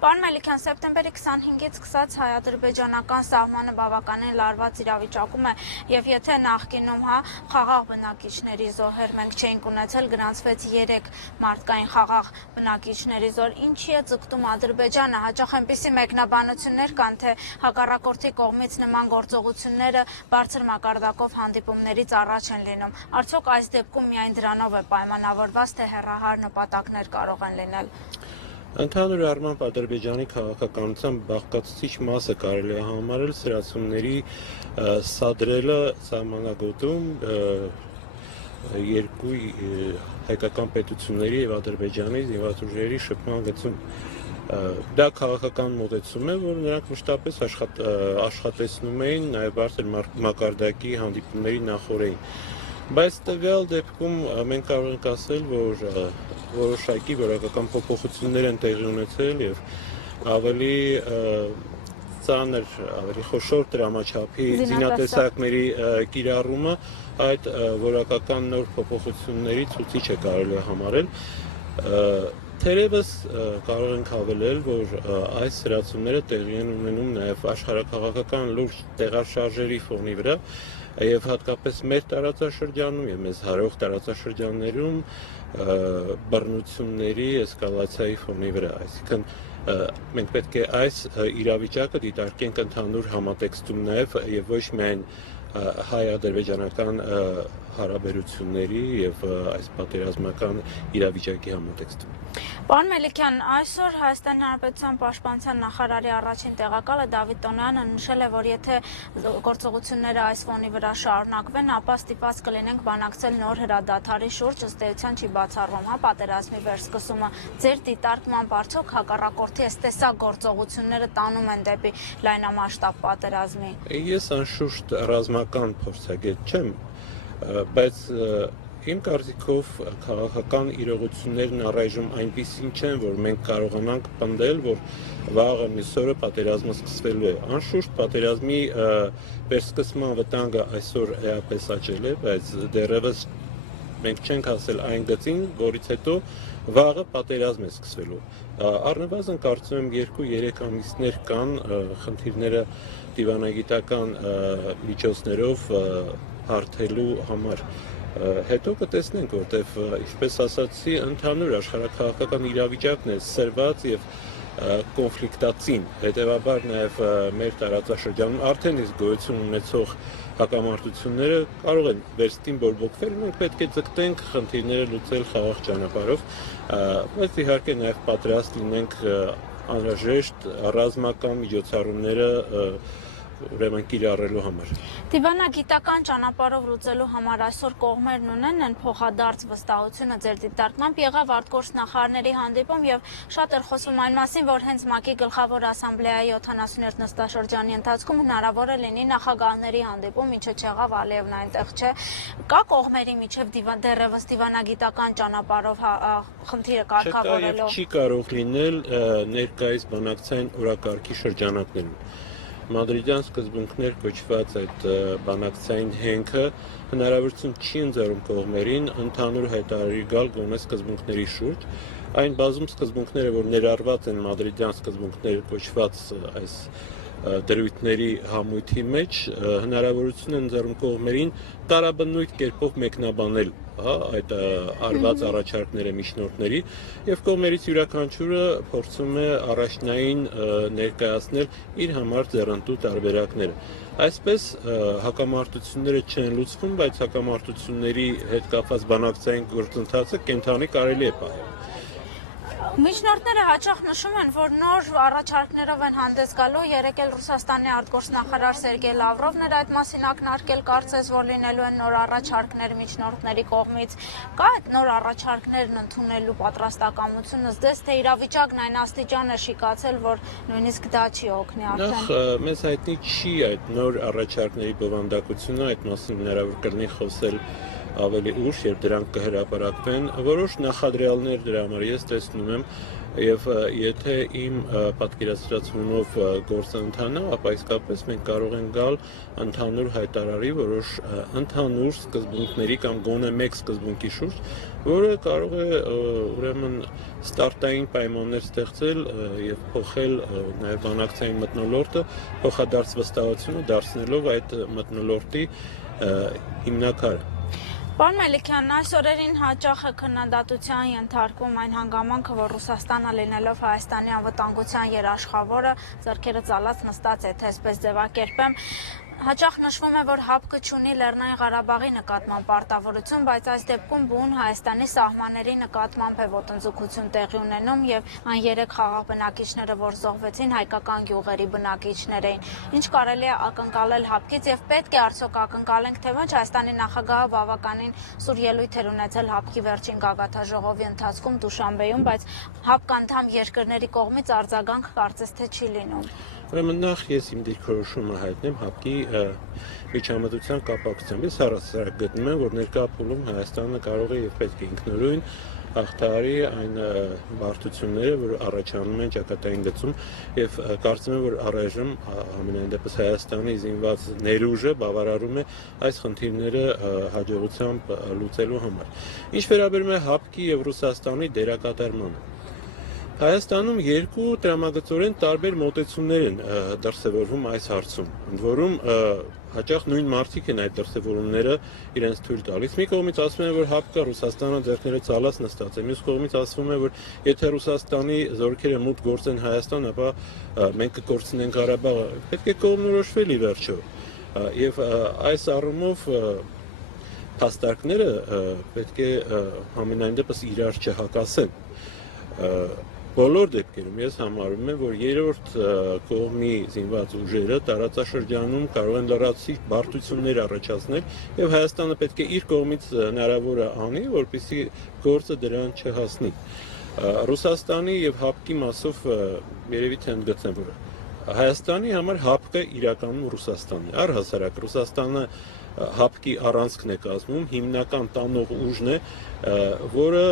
Պարոն Մելիքյան, սեպտեմբերի 25-ից սկսած հայ-ադրբեջանական սահմանը բավականին լարված իրավիճակում է եւ եթե նախկինում խաղաղ բնակիչների զոհեր մենք չէինք ունեցել, գրանցվեց 3 մարդկային խաղաղ բնակիչների զոհ, ինչի է ձգտում Ադրբեջանը, հաճախ այնպիսի մեկնաբանություններ կան, թե հակառակորդի կողմից նման գործողությունները բարձր մակարդակով հանդիպումներից առաջ են լինում։ Արդյոք այս դեպքում միայն դրանով է պայմանավորված, թե հեռահար նպատակներ կարող են լինել։ Ընդհանուր առմամբ Ադրբեջանի քաղաքականության բաղկացուցիչ մասը կարելի է համարել սրացումների սադրելը սահմանագոտում երկու հայկական պետությունների եւ Ադրբեջանի զինվորների շփման գծում։ Դա քաղաքական մոտեցում է, որ նրանք մշտապես աշխատեցնում էին նաեւ բարձր մակարդակի հանդիպումների նախօրեին։ Բայց տվյալ դեպքում մենք կարող ենք ասել, որ որոշակի որակական փոփոխություններ են տեղի ունեցել եւ ավելի ծանր, ավելի խոշոր դրամաչափի զինատեսակների կիրառումը այդ որակական նոր փոփոխությունների ցուցիչ է կարելի համարել։ Թերևս կարող ենք հավելել, որ այս սրացումները տեղի են ունենում նաեւ աշխարհաքաղաքական լուրջ տեղաշարժերի ֆոնի վրա եւ հատկապես մեր տարածաշրջանում եւ մեզ հարող տարածաշրջաններում բռնությունների էսկալացիայի ֆոնի վրա, այսինքն մենք պետք է այս իրավիճակը դիտարկենք ընդհանուր համատեքստում նաեւ եւ ոչ միայն հայ-ադրբեջանական հարաբերությունների եւ այս պատերազմական իրավիճակի համատեքստում։ Պարոն Մելիքյան, այսօր Հայաստանի Հանրապետության Պաշտպանության նախարարի առաջին տեղակալը Դավիթ Տոնյանը նշել է, որ եթե գործողությունները այս ֆոնի վրա շարունակվեն, ապա ստիպված կլինենք բանակցել նոր հրադադարի շուրջ, ըստ էության չի բացառվում պատերազմի վերսկսումը։ Ձեր դիտարկմամբ արդյոք հակառակորդի այս տեսակ գործողությունները տանում են դեպի լայնամասշտաբ պատերազմի։ Ես անշուշտ ռազմական փորձագետ չեմ, բայց իմ կարծիքով քաղաքական իրողություններն առայժմ այնպիսին չեն, որ մենք կարողանանք պնդել, որ վաղը միսօրը պատերազմը սկսվելու է։ Անշուշտ պատերազմի վերսկսման վտանգը այսօր էապես աճել է, բայց դեռևս մենք չենք հասել այն գծին, որից հետո վաղը պատերազմ է սկսվելու։ Առնվազն կարծում եմ 2-3 ամիսներ կան խնդիրները դիվանագիտական միջոցներով հարթելու համար։ Հետո կտեսնենք, որտեվ ինչպես ասացի, ընդհանուր աշխարհաքաղաքական իրավիճակն է սրված եւ կոնֆլիկտածին, հետեւաբար նաեւ մեր տարածաշրջանում արդեն իսկ գոյություն ունեցող հակամարտությունները կարող են վերստին բորբոքվել, մենք պետք է ձգտենք խնդիրները լուծել խաղաղ ճանապարհով, բայց իհարկե նաեւ պատրաստ լինենք անհրաժեշտ ռազմական միջոցառումները ուրեմն կիրառելու համար։ Դիվանագիտական ճանապարհով լուծելու համար այսօր կողմերն ունեն փոխադարձ վստահությունը ձեր դիտարկմամբ եղավ արտգործնախարարների հանդիպում եւ շատ էր խոսում այն մասին, որ հենց ՄԱԿ-ի գլխավոր ասամբլեայի 70-րդ նստաշրջանի ընթացքում հնարավոր է լինի նախագահների հանդիպում, ինչը չեղավ, Ալիևն այնտեղ չէ։ Կա կողմերի միջև դեռևս դիվանագիտական ճանապարհով խնդիրը կարգավորելու։ Չի կարող լինել ներկայիս բանակցային օրակարգի շրջանակներում։ Մադրիդյան սկզբունքներ կոչված այդ բանակցային հենքը հնարավորություն չի ընձեռում կողմերին ընդհանուր հայտարարի գալ գոնե սկզբունքների շուրջ։ Այն բազում սկզբունքները, որ ներառված են Մադրիդյան սկզբունքներ կոչված այս դրույթների համույթի մեջ, հնարավորություն են ընձեռում կողմերին տարաբնույթ կերպով մեկնաբանել այդ արված առաջարկները միջնորդների եւ կողմերից յուրաքանչյուրը փորձում է առաջնային ներկայացնել իր համար ձեռնտու տարբերակները։ Այսպես հակամարտությունները չեն լուծվում, բայց հակամարտությունների հետ կապված բանակցային գործընթացը կենթանի կարելի է պահել։ Միջնորդները հաճախ նշում են, որ նոր առաջարկներով են հանդես գալու, երեկ էլ Ռուսաստանի արտգործնախարար Սերգեյ Լավրովն էր այդ մասին ակնարկել, կարծես որ լինելու են նոր առաջարկներ միջնորդների կողմից։ Կա այդ նոր առաջարկներն ընդունելու պատրաստակամություն, ըստ թե իրավիճակն այն աստիճան է շիկացել, որ նույնիսկ դա չի օգնի արդեն։ Նախ մեզ հայտնի չի այդ նոր առաջարկների բովանդակությունը, այդ մասին հնարավոր կլինի խոսել ավելի ուշ, երբ դրանք կհրապարակվեն, որոշ նախադրյալներ դրա համար ես տեսնում եմ, Եվ եթե իմ պատկերացրածումով գործը ընթանա, ապա իսկապես մենք կարող ենք գալ ընդհանուր հայտարարի որոշ ընդհանուր սկզբունքների կամ գոնե մեկ սկզբունքի շուրջ, որը կարող է ուրեմն ստարտային պայմաններ ստեղծել եւ փոխել նաեւ բանակցային մթնոլորտը, փոխադարձ վստահությունը դարձնելով այդ մթնոլորտի հիմնակարը։ Պարոն Մելիքյան, այս օրերին հաճախ է քննադատության ենթարկվում այն հանգամանքը, որ Ռուսաստանը լինելով Հայաստանի անվտանգության երաշխավորը, ձեռքերը ծալած նստած է, թե այսպես ձևակերպեմ, հաճախ նշվում է, որ ՀԱՊԿ-ը չունի Լեռնային Ղարաբաղի նկատմամբ պարտավորություն, բայց այս դեպքում բուն Հայաստանի սահմանների նկատմամբ է ոտնձգություն տեղի ունենում եւ այն 3 խաղաղ բնակիչները, որ զոհվեցին, հայկական գյուղերի բնակիչներ էին։ Ինչ կարելի է ակնկալել ՀԱՊԿ-ից եւ պետք է արդյոք ակնկալենք, թե ոչ Հայաստանի նախագահը բավականին սուր ելույթ էր ունեցել ՀԱՊԿ-ի վերջին գագաթաժողովի ընթացքում Դուշանբեում, բայց ՀԱՊԿ անդամ երկրների կողմից արձագանք կարծես թե չի լինում։ Ուրեմն նախ ես իմ դիրքորոշումը հայտնեմ ՀԱՊԿ-ի միջամտության կապակցությամբ։ Ես առասարակ գտնում եմ, որ ներկա փուլում Հայաստանը կարող է եւ պետք է ինքնուրույն հաղթահարի այն բարդությունները, որ առաջանում են ճակատային գծում, եւ կարծում եմ, որ առայժմ ամենայն դեպս Հայաստանի զինված ներուժը բավարարում է այս խնդիրները հաջողությամբ լուծելու համար։ Ինչ վերաբերում է ՀԱՊԿ-ի եւ Ռուսաստանի դերակատարմանը, Հայաստանում երկու տրամագծորեն տարբեր մոտեցումներ են դրսևորվում այս հարցում, ընդ որում հաճախ նույն մարդիկ են այդ դրսևորումները իրենց թույլ տալիս։ Մի կողմից ասում են, որ ՀԱՊԿ-ը Ռուսաստանը ձեռքները ծալած նստած է, մյուս կողմից ասվում է, որ եթե Ռուսաստանի զորքերը մուտք գործեն Հայաստան, ապա մենք կկորցնենք Ղարաբաղը։ Պետք է կողմնորոշվել ի վերջո։ Եվ այս առումով փաստարկները պետք է ամենայն դեպս իրար չհակասեն։ Բոլոր դեպքերում ես համարում եմ, որ երրորդ կողմի զինված ուժերը տարածաշրջանում կարող են լրացուցիչ բարդություններ առաջացնել եւ Հայաստանը պետք է իր կողմից հնարավորը անի, որպեսզի գործը դրան չհասնի։ Ռուսաստանի եւ ՀԱՊԿ-ի մասով երևի թե ընդգծեմ, որ Հայաստանի համար ՀԱՊԿ-ը իրականում Ռուսաստանն է։ Առհասարակ Ռուսաստանը ՀԱՊԿ-ի առանցքն է կազմում, հիմնական տանող ուժն է, որը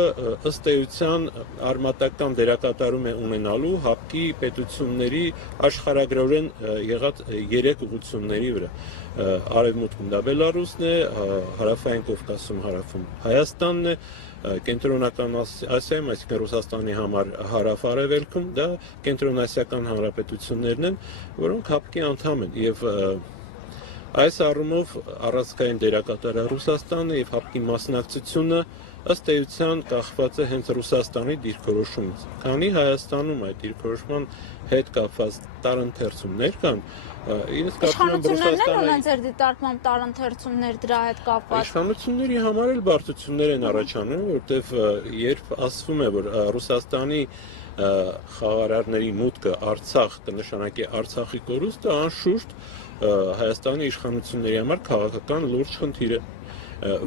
ըստ էության արմատական դերակատարում է ունենալու ՀԱՊԿ-ի պետությունների աշխարհագրորեն եղած 3 ուղղությունների վրա։ Արևմուտքում դա Բելարուսն է, հարավային Կովկասում հարավում Հայաստանն է, կենտրոնական Ասիայում, այսինքն Ռուսաստանի համար հարավ-արևելքում դա կենտրոնասիական հանրապետություններն են, որոնք ՀԱՊԿ-ի անդամ են եւ այս առումով առանցքային դերակատարը Ռուսաստանը եւ ՀԱՊԿ-ի մասնակցությունը ըստ էության կախված է հենց Ռուսաստանի դիրքորոշումից։ Քանի Հայաստանում այդ դիրքորոշման հետ կապված տարընթերցումներ կան, ես կարծում եմ Ռուսաստանը ունեն ձեր դիտարկմամբ տարընթերցումներ դրա հետ կապված։ Իշխանությունների համար էլ բարդություններ են առաջանում, որտեղ երբ ասվում է, որ Ռուսաստանի խաղարարների մուտքը Արցախ կնշանակի Արցախի կորուստը, անշուշտ Հայաստանի իշխանությունների համար քաղաքական լուրջ խնդիր է,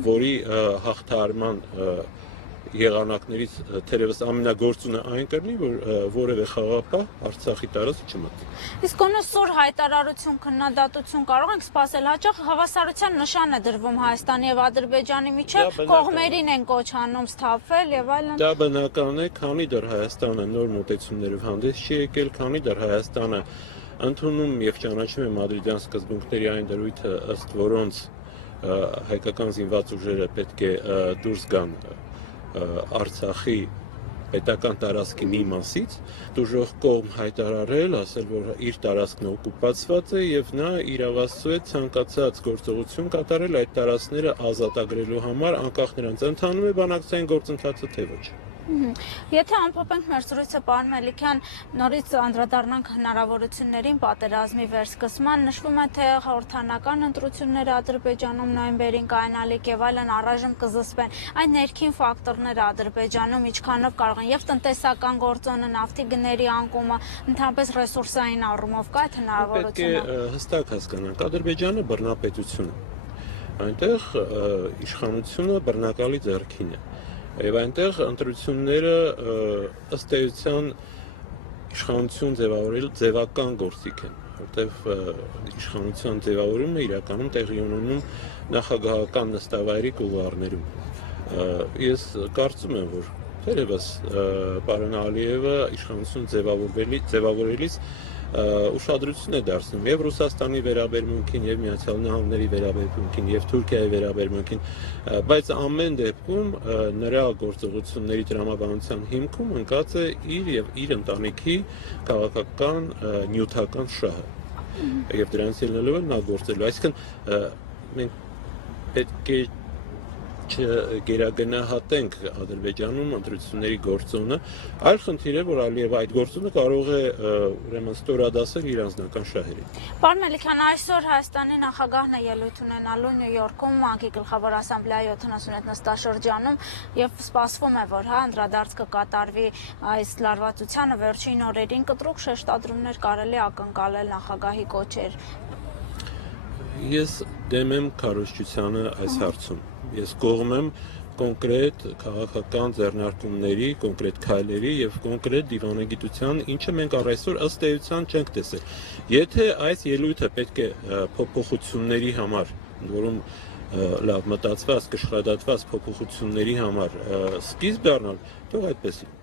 որի հաղթահարման եղանակներից թերևս ամենագործունը այն կրնի, որ որևէ խաղապահ Արցախի տարածք չմտնի։ Իսկ գոնե սուր հայտարարություն, քննադատություն կարող ենք սպասել, հաճախ հավասարության նշան է դրվում Հայաստանի եւ Ադրբեջանի միջեւ, կողմերին են կոչ անում սթափվել եւ այլն։ Դա բնական է, քանի դեռ Հայաստանը նոր մոտեցումներով հանդես չի եկել, քանի դեռ Հայաստանը ընդունում եւ ճանաչում է մադրիդյան սկզբունքների այն դրույթը, ըստ որոնց հայկական զինված ուժերը պետք է դուրս գան Արցախի պետական տարածքի մի մասից, դժոխք կողմ հայտարարել, ասել, որ իր տարածքն օկուպացված է եւ նա իրավասու է ցանկացած գործողություն կատարել այդ տարածքները ազատագրելու համար, անկախ նրանց ընթանում է բանակցային գործընթացը թե ոչ։ Եթե ամփոփենք մեր զրույցը, պարոն Մելիքյան, նորից անդրադառնանք հնարավորություններին պատերազմի վերսկսման, նշվում է, թե խորհրդանական ընտրությունները Ադրբեջանում նոյեմբերին կայանալիք եւ այլն առայժմ կզսպեն։ Այն ներքին ֆակտորները Ադրբեջանում ինչքանով կարող են եւ տնտեսական գործոնը, նավթի գների անկումը, ընդհանրապես ռեսուրսային առումով կա այդ հնարավորությունը։ Պետք է հստակ հասկանանք, Ադրբեջանը բռնապետություն է։ Այնտեղ իշխանությունը բռնակալի ձեռքին է։ Եվ այնտեղ ընտրությունները ըստ էության իշխանություն ձևավորել ձևական գործիք են, որտեղ իշխանության ձևավորումը իրականում տեղի ունենում նախագահական նստավայրի կուլուարներում։ Ես կարծում եմ, որ Թերևս պարոն Ալիևը իշխանություն ձևավորելիս ուշադրություն է դարձնում եւ Ռուսաստանի վերաբերմունքին, եւ Միացյալ Նահանգների վերաբերմունքին, եւ Թուրքիայի վերաբերմունքին, բայց ամեն դեպքում նրա գործողությունների տրամաբանության հիմքում ընկած է իր եւ իր ընտանիքի քաղաքական նյութական շահը։ Եվ դրանից ելնելով էլ նա գործելու, այսինքն մենք պետք է չգերագնահատենք Ադրբեջանում ընտրությունների գործոնը, այլ խնդիր է, որ Ալիևը այդ գործոնը կարող է ուրեմն ստորադասել իր անձնական շահերին։ Պարոն Մելիքյան, այսօր Հայաստանի նախագահն է ելույթ ունենալու Նյու Յորքում ՄԱԿ-ի գլխավոր ասամբլեայի 70 նստաշրջանում եւ սպասվում է, որ անդրադարձ կկատարվի այս լարվածությանը վերջին օրերին կտրուկ շեշտադրումներ կարելի ակնկալել նախագահի կոչեր։ Ես դեմ եմ քարոզչությանը այս հարցում։ Ես կողմ եմ կոնկրետ քաղաքական ձեռնարկումների, կոնկրետ քայլերի եւ կոնկրետ դիվանագիտության, ինչը մենք առայսօր ըստ էության չենք տեսել։ Եթե այս ելույթը պետք է փոփոխությունների համար, որում լավ մտածված, կշռադատված փոփոխությունների համար սկիզբ դառնալ, թող այդպես լինի։